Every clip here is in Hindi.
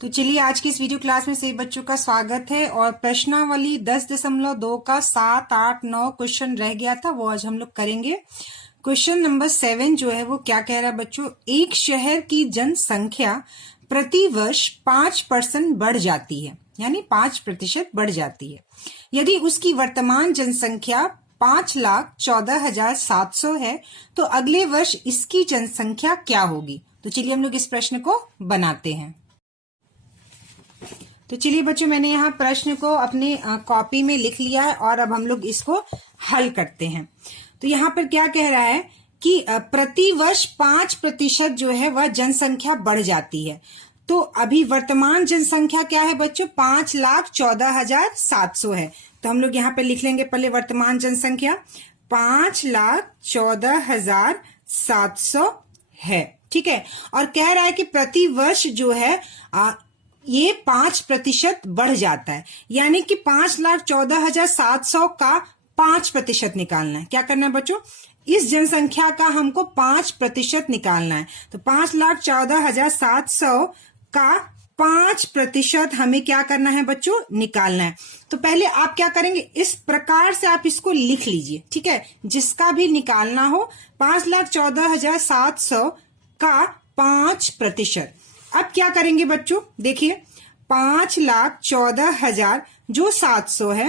तो चलिए आज की इस वीडियो क्लास में सभी बच्चों का स्वागत है। और प्रश्नावली 10.2 का 7, 8, 9 क्वेश्चन रह गया था, वो आज हम लोग करेंगे। क्वेश्चन नंबर 7 जो है वो क्या कह रहा है बच्चों, एक शहर की जनसंख्या प्रति वर्ष 5% बढ़ जाती है, यानी 5% बढ़ जाती है। यदि उसकी वर्तमान जनसंख्या 5,14,700 है तो अगले वर्ष इसकी जनसंख्या क्या होगी। तो चलिए हम लोग इस प्रश्न को बनाते हैं। तो चलिए बच्चों, मैंने यहाँ प्रश्न को अपने कॉपी में लिख लिया है और अब हम लोग इसको हल करते हैं। तो यहाँ पर क्या कह रहा है कि प्रति वर्ष 5% जो है वह जनसंख्या बढ़ जाती है। तो अभी वर्तमान जनसंख्या क्या है बच्चों, 5,14,700 है। तो हम लोग यहाँ पे लिख लेंगे पहले वर्तमान जनसंख्या 5,14,700 है, ठीक है। और कह रहा है कि प्रति वर्ष जो है ये 5% बढ़ जाता है, यानी कि 5,14,700 का 5% निकालना है। क्या करना है बच्चों, इस जनसंख्या का हमको 5% निकालना है। तो 5,14,700 का 5% हमें क्या करना है बच्चों, निकालना है। तो पहले आप क्या करेंगे, इस प्रकार से आप इसको लिख लीजिए, ठीक है। जिसका भी निकालना हो 5,14,700 का 5%। अब क्या करेंगे बच्चों, देखिए 5,14,000 जो 700 है,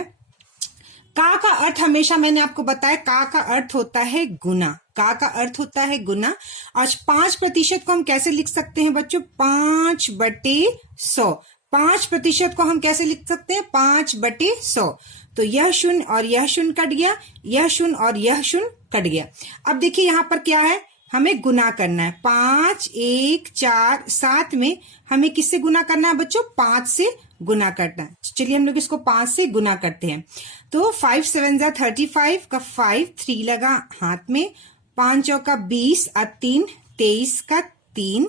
का अर्थ हमेशा मैंने आपको बताया, का अर्थ होता है गुना। का अर्थ होता है गुना। आज 5% को हम कैसे लिख सकते हैं बच्चों, 5/100। 5% को हम कैसे लिख सकते हैं, 5/100। तो यह शून्य और यह शून्य कट गया, यह शून्य और यह शून्य कट गया। अब देखिए यहाँ पर क्या है, हमें गुना करना है। 5, 1, 4, 7 में हमें किससे गुना करना है बच्चों, 5 से गुना करना है। चलिए हम लोग इसको 5 से गुना करते हैं। तो 5 7 जा 35 का 5, 3 लगा हाथ में, 5 चौका 20 और 3 23 का 3,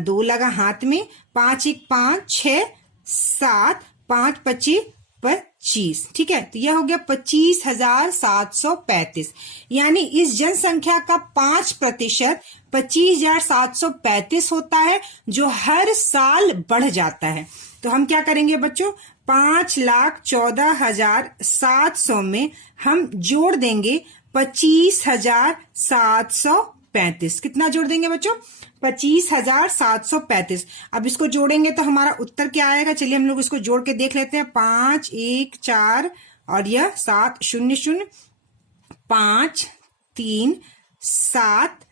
2 लगा हाथ में, 5 1 5 6 7, 5 25 25, ठीक है। तो यह हो गया 25,735, यानी इस जनसंख्या का 5% 25,735 होता है, जो हर साल बढ़ जाता है। तो हम क्या करेंगे बच्चों, 5,14,700 में हम जोड़ देंगे 25,735। कितना जोड़ देंगे बच्चों, 25,735। अब इसको जोड़ेंगे तो हमारा उत्तर क्या आएगा, चलिए हम लोग इसको जोड़ के देख लेते हैं। 5 1 4 और यह 7 0 0 5 3 7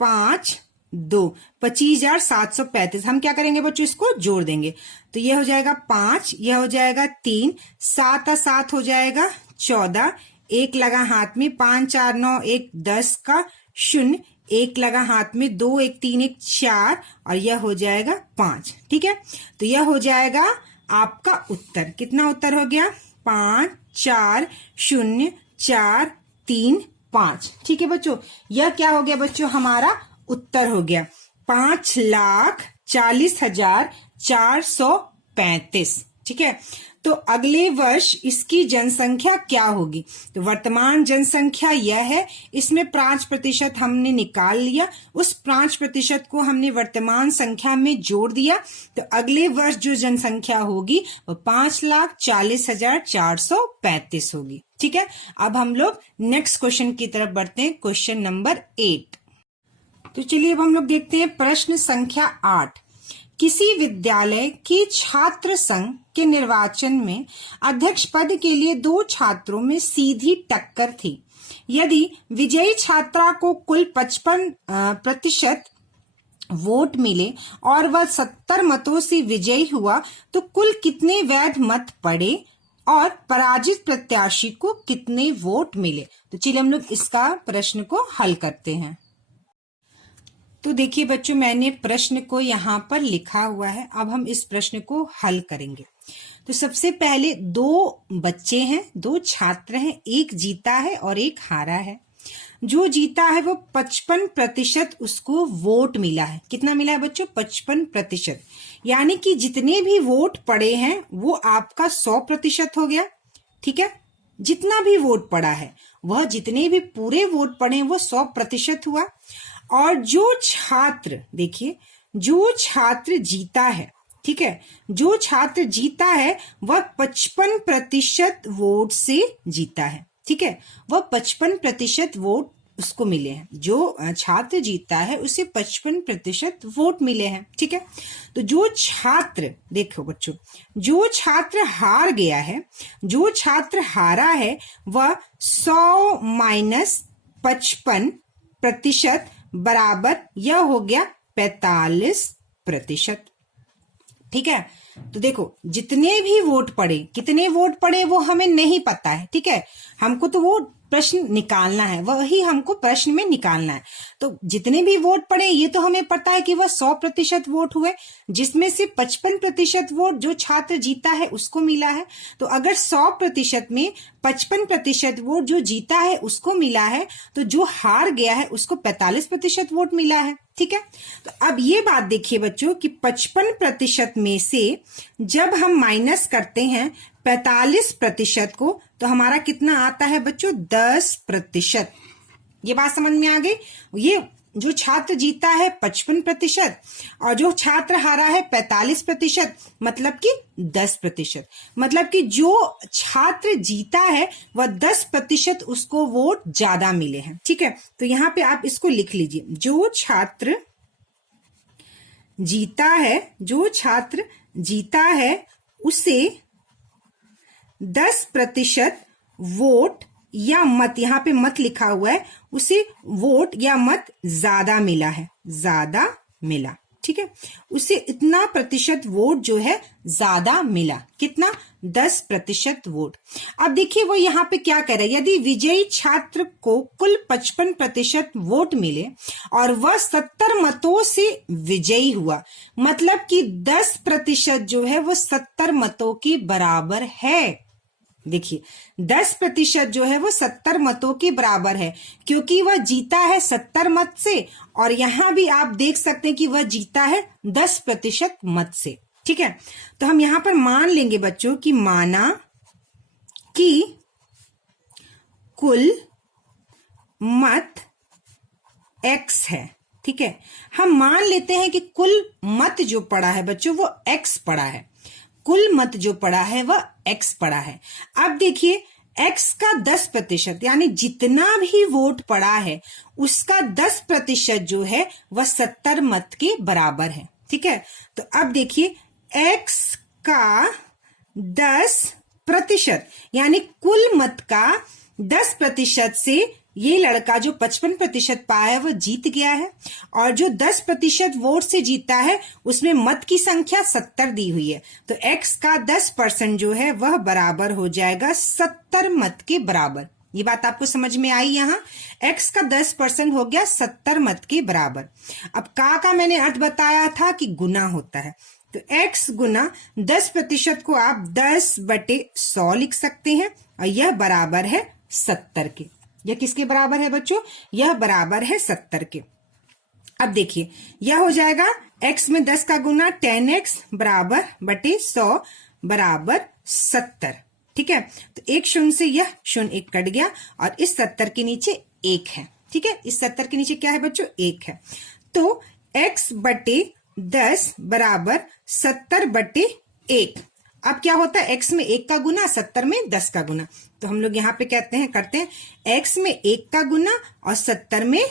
5 2, 25,735। हम क्या करेंगे बच्चों, इसको जोड़ देंगे। तो यह हो जाएगा 5, यह हो जाएगा 3, 7 और 7 हो जाएगा 14, 1 लगा हाथ में, 5 4 9 1 10 का 0, 1 लगा हाथ में, 2 1 3 1 4 और यह हो जाएगा 5, ठीक है। तो यह हो जाएगा आपका उत्तर। कितना उत्तर हो गया, 5 4 0 4 3 5, ठीक है बच्चों। यह क्या हो गया बच्चों, हमारा उत्तर हो गया 5,40,435, ठीक है। तो अगले वर्ष इसकी जनसंख्या क्या होगी, तो वर्तमान जनसंख्या यह है, इसमें 5% हमने निकाल लिया, उस 5% को हमने वर्तमान संख्या में जोड़ दिया। तो अगले वर्ष जो जनसंख्या होगी वो 5,40,435 होगी, ठीक है। अब हम लोग नेक्स्ट क्वेश्चन की तरफ बढ़ते हैं, क्वेश्चन नंबर 8। तो चलिए अब हम लोग देखते हैं प्रश्न संख्या 8। किसी विद्यालय के छात्र संघ के निर्वाचन में अध्यक्ष पद के लिए 2 छात्रों में सीधी टक्कर थी। यदि विजयी छात्रा को कुल 55% वोट मिले और वह 70 मतों से विजयी हुआ तो कुल कितने वैध मत पड़े और पराजित प्रत्याशी को कितने वोट मिले। तो चलिए हम लोग इसका प्रश्न को हल करते हैं। तो देखिए बच्चों, मैंने प्रश्न को यहाँ पर लिखा हुआ है। अब हम इस प्रश्न को हल करेंगे। तो सबसे पहले 2 बच्चे हैं, 2 छात्र हैं, एक जीता है और एक हारा है। जो जीता है वो 55% उसको वोट मिला है। कितना मिला है बच्चों, 55%, यानी कि जितने भी वोट पड़े हैं वो आपका 100% हो गया, ठीक है। जितना भी वोट पड़ा है वह, जितने भी पूरे वोट पड़े हैं वो 100% हुआ। और जो छात्र, देखिए जो छात्र जीता है ठीक है, जो छात्र जीता है वह 55% वोट से जीता है। ठीक है, वह 55% वोट उसको मिले हैं। जो छात्र जीता है उसे 55% वोट मिले हैं। ठीक है, तो जो छात्र, देखो बच्चों, जो छात्र हार गया है, जो छात्र हारा है वह 100 माइनस 55% बराबर यह हो गया 45%। ठीक है, तो देखो जितने भी वोट पड़े, कितने वोट पड़े वो हमें नहीं पता है। ठीक है, हमको तो वो प्रश्न निकालना है, वही हमको प्रश्न में निकालना है। तो जितने भी वोट पड़े ये तो हमें पता है कि वह 100% वोट हुए, जिसमें से 55% वोट जो छात्र जीता है उसको मिला है। तो अगर 100% में 55% वोट जो जीता है उसको मिला है, तो जो हार गया है उसको 45% वोट मिला है। ठीक है, तो अब ये बात देखिए बच्चों कि 55% में से जब हम माइनस करते हैं 45% को, तो हमारा कितना आता है बच्चों? 10%। ये बात समझ में आ गई? ये जो छात्र जीता है 55% और जो छात्र हारा है 45%, मतलब कि 10%। मतलब कि जो छात्र जीता है वह 10% उसको वोट ज्यादा मिले हैं। ठीक है, तो यहां पे आप इसको लिख लीजिए, जो छात्र जीता है, जो छात्र जीता है उसे 10% वोट या मत, यहां पे मत लिखा हुआ है, उसे वोट या मत ज्यादा मिला है, ज्यादा मिला। ठीक है, उसे इतना प्रतिशत वोट जो है ज्यादा मिला। कितना? 10% वोट। अब देखिए वो यहाँ पे क्या कह रहे हैं, यदि विजयी छात्र को कुल 55% वोट मिले और वह 70 मतों से विजयी हुआ, मतलब कि 10% जो है वो 70 मतों के बराबर है। देखिए 10% जो है वो 70 मतों के बराबर है, क्योंकि वह जीता है 70 मत से, और यहां भी आप देख सकते हैं कि वह जीता है 10% मत से। ठीक है, तो हम यहां पर मान लेंगे बच्चों कि माना कि कुल मत x है। ठीक है, हम मान लेते हैं कि कुल मत जो पड़ा है बच्चों वो x पड़ा है, कुल मत जो पड़ा है वह x पड़ा है। अब देखिए x का 10%, यानी जितना भी वोट पड़ा है उसका 10% जो है वह 70 मत के बराबर है। ठीक है, तो अब देखिए x का 10%, यानी कुल मत का 10% से ये लड़का जो 55% पाया है वह जीत गया है, और जो 10% वोट से जीता है उसमें मत की संख्या 70 दी हुई है, तो x का 10% जो है वह बराबर हो जाएगा 70 मत के बराबर। ये बात आपको समझ में आई? यहाँ x का 10% हो गया 70 मत के बराबर। अब का मैंने अर्थ बताया था कि गुना होता है, तो x गुना 10% को आप 10/100 लिख सकते हैं, और यह बराबर है 70 के। यह किसके बराबर है बच्चों? यह बराबर है 70 के। अब देखिए यह हो जाएगा x में 10 का गुना 10x बराबर बटे 100 बराबर 70। ठीक है, तो एक शून्य से यह शून्य एक कट गया, और इस 70 के नीचे 1 है। ठीक है, इस 70 के नीचे क्या है बच्चों? 1 है। तो x बटे 10 बराबर 70/1। अब क्या होता है? x में 1 का गुना, 70 में 10 का गुना। तो हम लोग यहाँ पे कहते हैं, करते हैं x में 1 का गुना और 70 में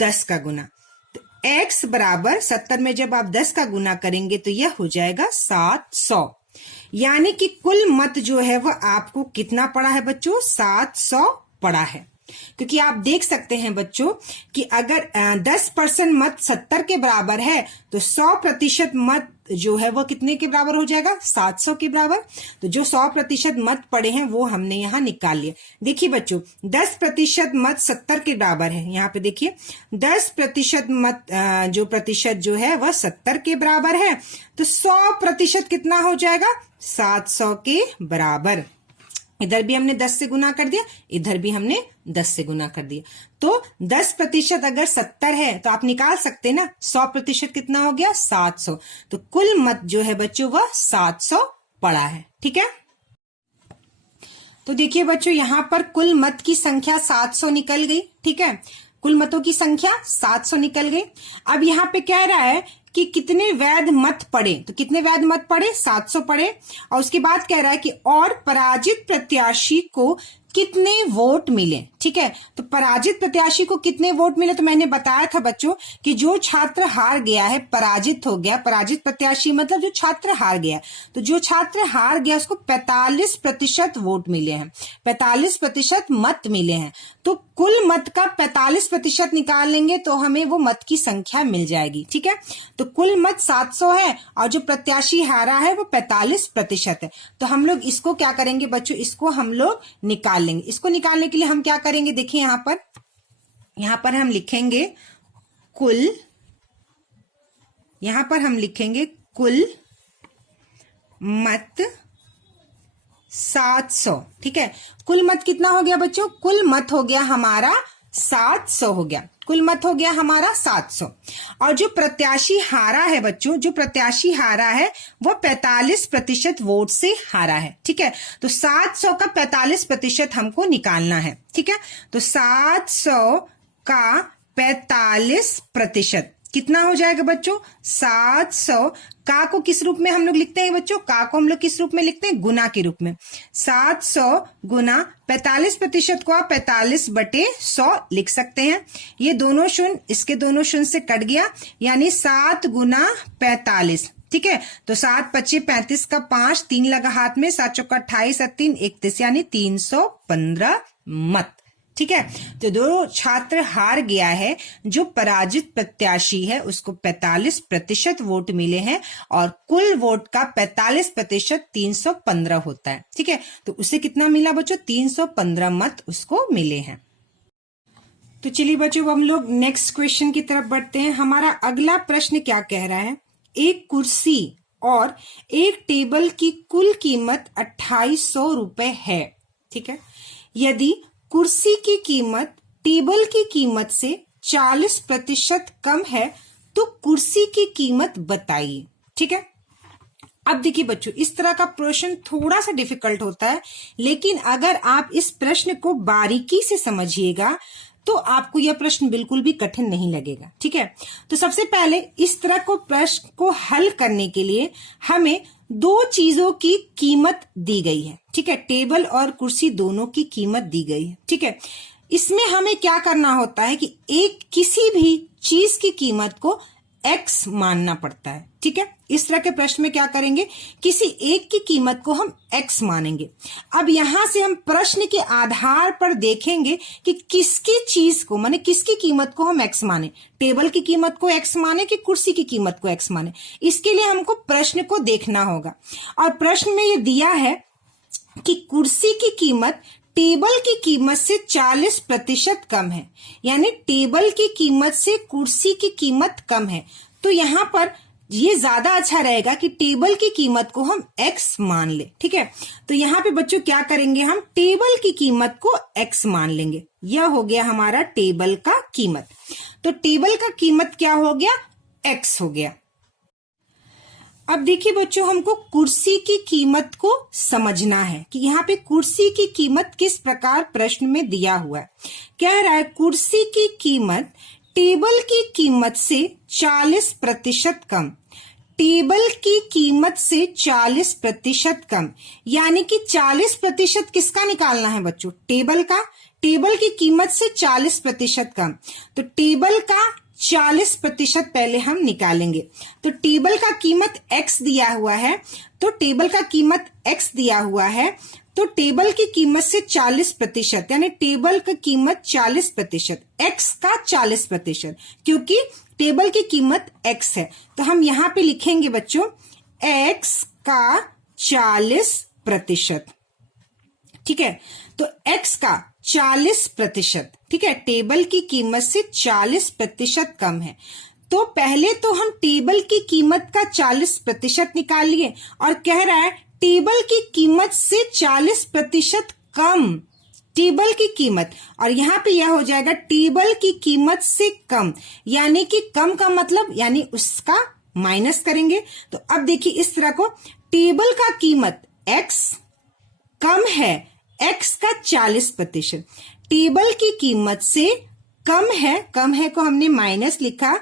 10 का गुना। तो x बराबर 70 में जब आप 10 का गुना करेंगे तो यह हो जाएगा 700। यानी कि कुल मत जो है वह आपको कितना पड़ा है बच्चों? 700 पड़ा है। क्योंकि आप देख सकते हैं बच्चों कि अगर 10% मत 70 के बराबर है तो 100% मत जो है वो कितने के बराबर हो जाएगा? 700 के बराबर। तो जो 100% मत पड़े हैं वो हमने यहाँ निकाल लिए। देखिए बच्चों 10% मत 70 के बराबर है, यहाँ पे देखिए 10% मत जो प्रतिशत जो है वह 70 के बराबर है, तो 100% कितना हो जाएगा? 700 के बराबर। इधर भी हमने 10 से गुना कर दिया, इधर भी हमने 10 से गुना कर दिया। तो 10% अगर 70 है तो आप निकाल सकते हैं ना, 100% कितना हो गया? 700। तो कुल मत जो है बच्चों वह 700 पड़ा है। ठीक है, तो देखिए बच्चों यहाँ पर कुल मत की संख्या 700 निकल गई। ठीक है, कुल मतों की संख्या 700 निकल गई। अब यहाँ पे कह रहा है कि कितने वैध मत पड़े, तो कितने वैध मत पड़े, 700 पड़े। और उसके बाद कह रहा है कि और पराजित प्रत्याशी को कितने वोट मिले। ठीक है, तो पराजित प्रत्याशी को कितने वोट मिले, तो मैंने बताया था बच्चों कि जो छात्र हार गया है, पराजित हो गया, पराजित प्रत्याशी मतलब जो छात्र हार गया, तो जो छात्र हार गया उसको 45% वोट मिले हैं, 45% मत मिले हैं। तो कुल मत का 45% निकाल लेंगे तो हमें वो मत की संख्या मिल जाएगी। ठीक है, तो कुल मत 700 है और जो प्रत्याशी हारा है वो 45% है। तो हम लोग इसको क्या करेंगे बच्चों, इसको हम लोग निकाल लेंगे। इसको निकालने के लिए हम क्या करेंगे, देखिए यहां पर हम लिखेंगे कुल, यहां पर हम लिखेंगे कुल मत 700। ठीक है, कुल मत कितना हो गया बच्चों, कुल मत हो गया हमारा 700 हो गया, कुल मत हो गया हमारा 700। और जो प्रत्याशी हारा है बच्चों, जो प्रत्याशी हारा है वो 45% वोट से हारा है। ठीक है, तो 700 का 45% हमको निकालना है। ठीक है, तो 700 का 45% कितना हो जाएगा बच्चों, 700 का को किस रूप में हम लोग लिखते हैं बच्चों, का को हम लोग किस रूप में लिखते हैं, गुना के रूप में। 700 गुना 45% को आप 45/100 लिख सकते हैं। ये दोनों शून्य इसके दोनों शून्य से कट गया, यानी 7 गुना 45। ठीक है, तो 7 25 35 का 5, 3 लगा हाथ में, 7 चौका 28, 7 3 31, यानी 315 मत। ठीक है, तो जो छात्र हार गया है, जो पराजित प्रत्याशी है, उसको 45% वोट मिले हैं और कुल वोट का 45% 315 होता है। ठीक है, तो उसे कितना मिला बच्चों, 315 मत उसको मिले हैं। तो चलिए बच्चों हम लोग नेक्स्ट क्वेश्चन की तरफ बढ़ते हैं। हमारा अगला प्रश्न क्या कह रहा है, एक कुर्सी और एक टेबल की कुल कीमत 2800 रुपए है। ठीक है, यदि कुर्सी की कीमत टेबल की कीमत से 40% कम है तो कुर्सी की कीमत बताइए। ठीक है, अब देखिए बच्चों, इस तरह का प्रश्न थोड़ा सा डिफिकल्ट होता है, लेकिन अगर आप इस प्रश्न को बारीकी से समझिएगा तो आपको यह प्रश्न बिल्कुल भी कठिन नहीं लगेगा। ठीक है, तो सबसे पहले इस तरह को प्रश्न को हल करने के लिए हमें दो चीजों की कीमत दी गई है। ठीक है, टेबल और कुर्सी दोनों की कीमत दी गई है। ठीक है, इसमें हमें क्या करना होता है कि एक किसी भी चीज की कीमत को x मानना पड़ता है। ठीक है, इस तरह के प्रश्न में क्या करेंगे, किसी एक की कीमत को हम x मानेंगे। अब यहां से हम प्रश्न के आधार पर देखेंगे कि किसकी चीज को, माने किसकी कीमत को हम x माने, टेबल की कीमत को x माने कि कुर्सी की कीमत को x माने। इसके लिए हमको प्रश्न को देखना होगा और प्रश्न में ये दिया है कि कुर्सी की कीमत टेबल की कीमत से 40% कम है, यानी टेबल की कीमत से कुर्सी की कीमत कम है। तो यहां पर ये ज्यादा अच्छा रहेगा कि टेबल की कीमत को हम x मान ले। ठीक है, तो यहाँ पे बच्चों क्या करेंगे, हम टेबल की कीमत को x मान लेंगे। यह हो गया हमारा टेबल का कीमत। तो टेबल का कीमत क्या हो गया, x हो गया। अब देखिए बच्चों, हमको कुर्सी की कीमत को समझना है कि यहाँ पे कुर्सी की कीमत किस प्रकार प्रश्न में दिया हुआ है। कह रहा है कुर्सी की कीमत टेबल की कीमत से 40% कम, टेबल की कीमत से 40% कम, यानी कि 40% किसका निकालना है बच्चों, टेबल का। टेबल की कीमत से 40% कम, तो टेबल का 40% पहले हम निकालेंगे। तो टेबल का कीमत x दिया हुआ है, तो टेबल का कीमत x दिया हुआ है, तो टेबल की कीमत से 40%, यानी टेबल की कीमत 40%, x का 40%, क्योंकि टेबल की कीमत x है। तो हम यहाँ पे लिखेंगे बच्चों x का 40%। ठीक है, तो x का 40%, ठीक है, टेबल की कीमत से 40% कम है। तो पहले तो हम टेबल की कीमत का 40% निकाल लिए और कह रहा है टेबल की कीमत से 40% कम, टेबल की कीमत, और यहाँ पे यह हो जाएगा टेबल की कीमत से कम, यानी कि कम का मतलब यानी उसका माइनस करेंगे। तो अब देखिए इस तरह को, टेबल का कीमत x कम है x का 40%, टेबल की कीमत से कम है को हमने माइनस लिखा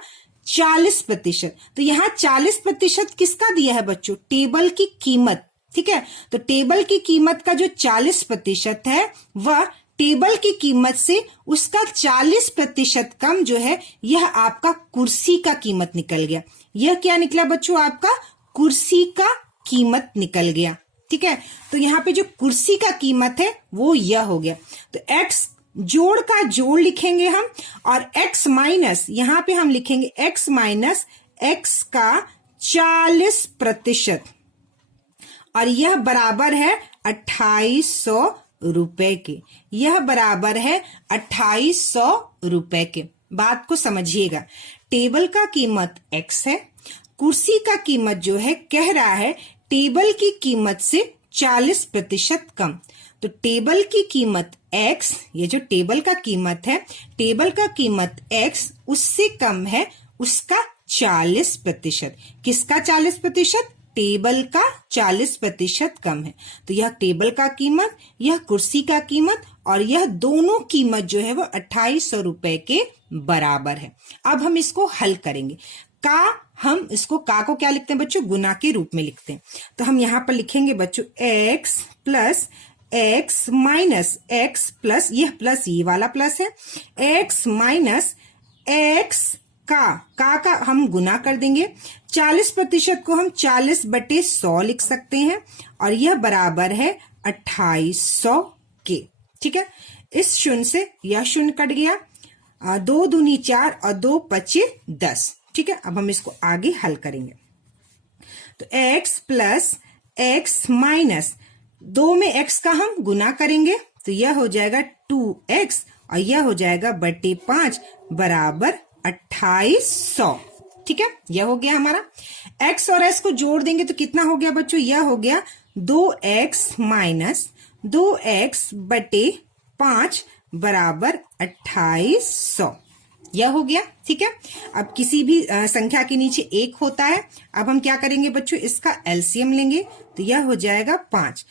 40%। तो यहाँ 40% किसका दिया है बच्चों? टेबल की कीमत। ठीक है, तो टेबल की कीमत का जो 40% है वह टेबल की कीमत से उसका 40% कम जो है यह आपका कुर्सी का कीमत निकल गया। यह क्या निकला बच्चों? आपका कुर्सी का कीमत निकल गया। ठीक है, तो यहाँ पे जो कुर्सी का कीमत है वो यह हो गया। तो x जोड़ का जोड़ लिखेंगे हम, और x माइनस यहाँ पे हम लिखेंगे x माइनस x का 40%, और यह बराबर है 2800 रुपए के। यह बराबर है 2800 रुपए के। बात को समझिएगा, टेबल का कीमत x है, कुर्सी का कीमत जो है कह रहा है टेबल की कीमत से 40% कम। तो टेबल की कीमत x, ये जो टेबल का कीमत है, टेबल का कीमत x उससे कम है उसका 40%। किसका 40%? टेबल का 40% कम है। तो यह टेबल का कीमत, यह कुर्सी का कीमत, और यह दोनों कीमत जो है वो 2800 रुपए के बराबर है। अब हम इसको हल करेंगे। हम इसको का को क्या लिखते हैं बच्चों? गुना के रूप में लिखते हैं। तो हम यहाँ पर लिखेंगे बच्चों x plus x minus x plus, यह प्लस ये वाला प्लस है, x माइनस x का हम गुना कर देंगे। 40% को हम 40/100 लिख सकते हैं, और यह बराबर है 2800 के। ठीक है, इस शून्य से यह शून्य कट गया, 2 दूनी 4 और 2 पचे 10। ठीक है, अब हम इसको आगे हल करेंगे। तो x प्लस x माइनस 2 में x का हम गुना करेंगे, तो यह हो जाएगा 2x, और यह हो जाएगा बटे 5 बराबर 2800। ठीक है, यह हो गया हमारा। x और s को जोड़ देंगे तो कितना हो गया बच्चों? यह हो गया 2x माइनस 2x बटे 5 बराबर 2800। यह हो गया। ठीक है, अब किसी भी संख्या के नीचे 1 होता है। अब हम क्या करेंगे बच्चों? इसका एलसीएम लेंगे, तो यह हो जाएगा 5।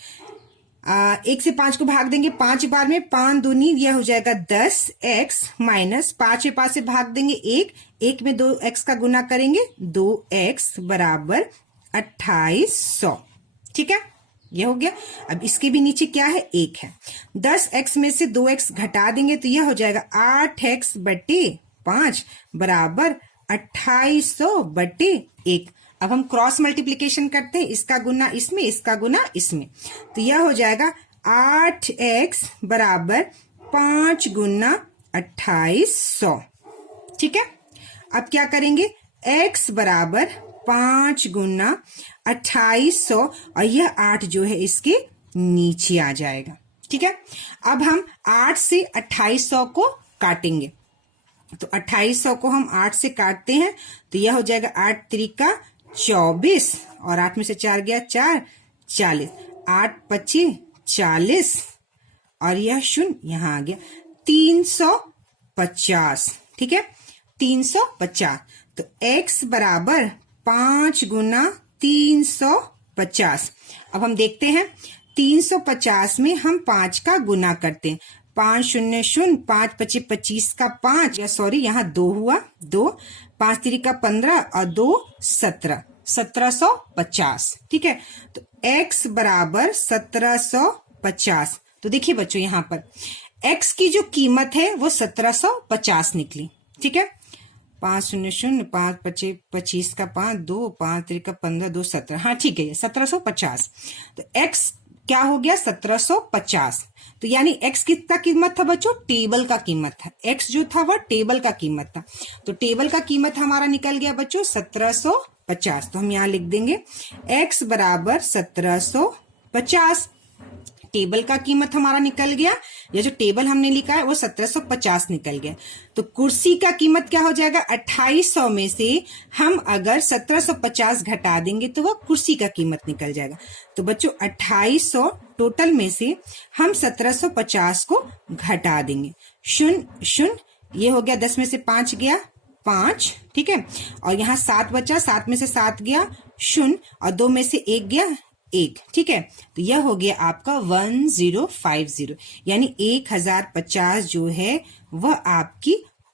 1 से 5 को भाग देंगे 5 बार में, 5 दूनी यह हो जाएगा 10x माइनस 5 में 5 से भाग देंगे 1 में 2x का गुना करेंगे 2x बराबर 2800। ठीक है, यह हो गया। अब इसके भी नीचे क्या है? 1 है। 10x में से 2x घटा देंगे तो यह हो जाएगा 8x बटे 5 बराबर 2800 बटे 1। अब हम क्रॉस मल्टीप्लिकेशन करते हैं, इसका गुना इसमें, इसका गुना इसमें, तो यह हो जाएगा 8x बराबर 5 गुना 2800। ठीक है, अब क्या करेंगे? x बराबर 5 गुना 2800, और यह 8 जो है इसके नीचे आ जाएगा। ठीक है, अब हम 8 से 2800 को काटेंगे, तो 2800 को हम 8 से काटते हैं तो यह हो जाएगा 8 त्रिका 24, और 8 में से 4 गया 4, 40, 8 पच्चीस 40, और यह शून्य यहाँ आ गया 350। ठीक है, 350। तो x बराबर 5 गुना 350। अब हम देखते हैं 350 में हम 5 का गुना करते हैं। 5 शून्य शून्य, 5 पच्चीस 25 का 5, या सॉरी यहाँ 2 हुआ, 2, 5 3 का 15 और 2 17, 1750। ठीक है, तो x बराबर 1750। तो देखिए बच्चों यहाँ पर x की जो कीमत है वो 1750 निकली। ठीक है, 5 शून्य शून्य, 5 पच्चीस 25 का 5, 2, 5 3 का 15, 2 17। हाँ ठीक है, 1750। तो x क्या हो गया? 1750। तो यानी x किसका कीमत था बच्चों? टेबल का कीमत था। x जो था वह टेबल का कीमत था, तो टेबल का कीमत हमारा निकल गया बच्चों 1750। तो हम यहाँ लिख देंगे x बराबर 1750। टेबल का कीमत हमारा निकल गया, या जो टेबल हमने लिखा है वो 1750 निकल गया। तो कुर्सी का कीमत क्या हो जाएगा? 2800 में से हम अगर 1750 घटा देंगे तो वह कुर्सी का कीमत निकल जाएगा। तो बच्चों 2800 टोटल में से हम 1750 को घटा देंगे। शून्य शून्य, ये हो गया 10 में से 5 गया 5। ठीक है, और यहाँ 7 बचा, 7 में से 7 गया 0, और 2 में से 1 गया 1। ठीक है, तो यह हो गया आपका 1050, यानी 1050 जो है वह आपकी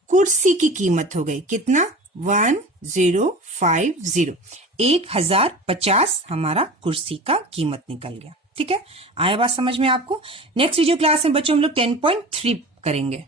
कुर्सी की कीमत हो गई। कितना? 1050, 1050 हमारा कुर्सी का कीमत निकल गया। ठीक है, आया बात समझ में आपको। नेक्स्ट वीडियो क्लास में बच्चों हम लोग 10.3 करेंगे।